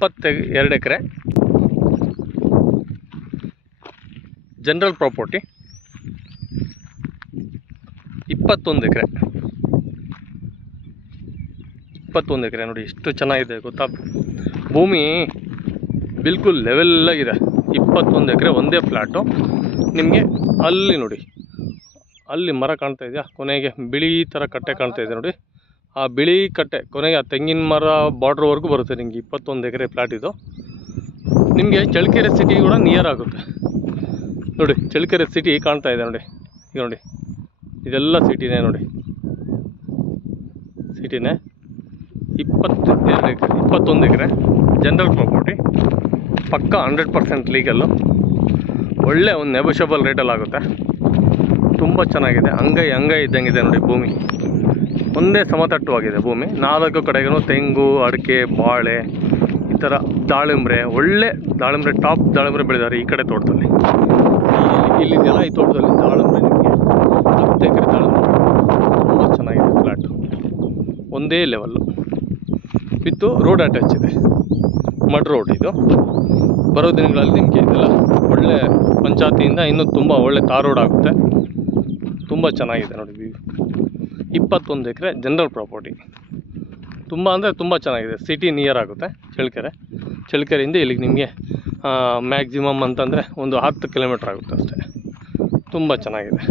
22 ಎಕರೆ general property. 21 ಎಕರೆ ನೋಡಿ ಎಷ್ಟು ಚೆನ್ನಾಗಿದೆ ಗೊತ್ತಾ. ಭೂಮಿ ಬಿಲ್ಕುಲ್ ಲೆವೆಲ್ಲಾಗಿದೆ. 21 ಎಕರೆ ಒಂದೇ ಫ್ಲ್ಯಾಟು. ನಿಮಗೆ ಅಲ್ಲಿ ನೋಡಿ, ಅಲ್ಲಿ ಮರ ಕಾಣ್ತಾ ಇದೆಯಾ, ಕೊನೆಗೆ ಬಿಳಿ ಥರ ಕಟ್ಟೆ ಕಾಣ್ತಾ ಇದೆ ನೋಡಿ. ಆ ಬಿಳಿ ಕಟ್ಟೆ ಕೊನೆಗೆ ಆ ತೆಂಗಿನ ಮರ ಬಾರ್ಡ್ರ್ವರೆಗೂ ಬರುತ್ತೆ ನಿಮಗೆ. 21 ಎಕರೆ ಫ್ಲ್ಯಾಟ್ ಇದು. ನಿಮಗೆ ಚಳ್ಳಕೆರೆ ಸಿಟಿ ಕೂಡ ನಿಯರ್ ಆಗುತ್ತೆ ನೋಡಿ. ಚಳ್ಳಕೆರೆ ಸಿಟಿ ಕಾಣ್ತಾ ಇದೆ ನೋಡಿ. ಈಗ ನೋಡಿ, ಇದೆಲ್ಲ ಸಿಟಿನೇ ನೋಡಿ, ಸಿಟಿನೇ. 21 ಎಕರೆ ಜನರಲ್ ಪ್ರಾಪರ್ಟಿ, ಪಕ್ಕ 100% ಲೀಗಲ್ಲು. ಒಳ್ಳೆ ಒಂದು ನೆಗೋಷಿಯಬಲ್ ರೇಟಲ್ಲಿ ಆಗುತ್ತೆ. ತುಂಬ ಚೆನ್ನಾಗಿದೆ. ಅಂಗೈ ಇದ್ದಂಗಿದೆ ನೋಡಿ ಭೂಮಿ. ಒಂದೇ ಸಮತಟ್ಟವಾಗಿದೆ ಭೂಮಿ. 4 ಕಡೆಗೂ ತೆಂಗು, ಅಡಿಕೆ, ಬಾಳೆ, ಈ ಥರ ದಾಳಿಂಬ್ರೆ, ಒಳ್ಳೆ ದಾಳಿಂಬ್ರೆ, ಟಾಪ್ ದಾಳಿಂಬ್ರೆ ಬೆಳೆದಿದ್ದಾರೆ ಈ ಕಡೆ ತೋಟದಲ್ಲಿ. ಇಲ್ಲಿದೆಯಲ್ಲ, ಈ ತೋಟದಲ್ಲಿ ದಾಳಿಂಬ್ರೆ ನಿಮಗೆ 10 ಎಕರೆ ದಾಳಿಂಬ್ರೆ. ತುಂಬ ಚೆನ್ನಾಗಿದೆ ಫ್ಲ್ಯಾಟು. ಒಂದೇ ಲೆವೆಲ್ಲು ವಿತ್ತು ರೋಡ್ ಅಟ್ಯಾಚ್ ಇದೆ. ಮಡ್ ರೋಡ್ ಇದು. ಬರೋ ದಿನಗಳಲ್ಲಿ ನಿಮಗೆ ಇದೆಲ್ಲ ಒಳ್ಳೆ ಪಂಚಾಯತಿಯಿಂದ ಇನ್ನೂ ತುಂಬ ಒಳ್ಳೆ ತಾರ್ ರೋಡ್ ಆಗುತ್ತೆ. ತುಂಬ ಚೆನ್ನಾಗಿದೆ ನೋಡಿ ವ್ಯೂ. 21 ಎಕರೆ ಜನರಲ್ ಪ್ರಾಪರ್ಟಿ. ತುಂಬ ಅಂದರೆ ತುಂಬ ಚೆನ್ನಾಗಿದೆ. ಸಿಟಿ ನಿಯರ್ ಆಗುತ್ತೆ ಚಳ್ಳಕೆರೆಯಿಂದ ಇಲ್ಲಿಗೆ ನಿಮಗೆ ಮ್ಯಾಕ್ಸಿಮಮ್ ಅಂತಂದರೆ ಒಂದು 10 ಕಿಲೋಮೀಟ್ರ್ ಆಗುತ್ತೆ ಅಷ್ಟೇ. ತುಂಬ ಚೆನ್ನಾಗಿದೆ.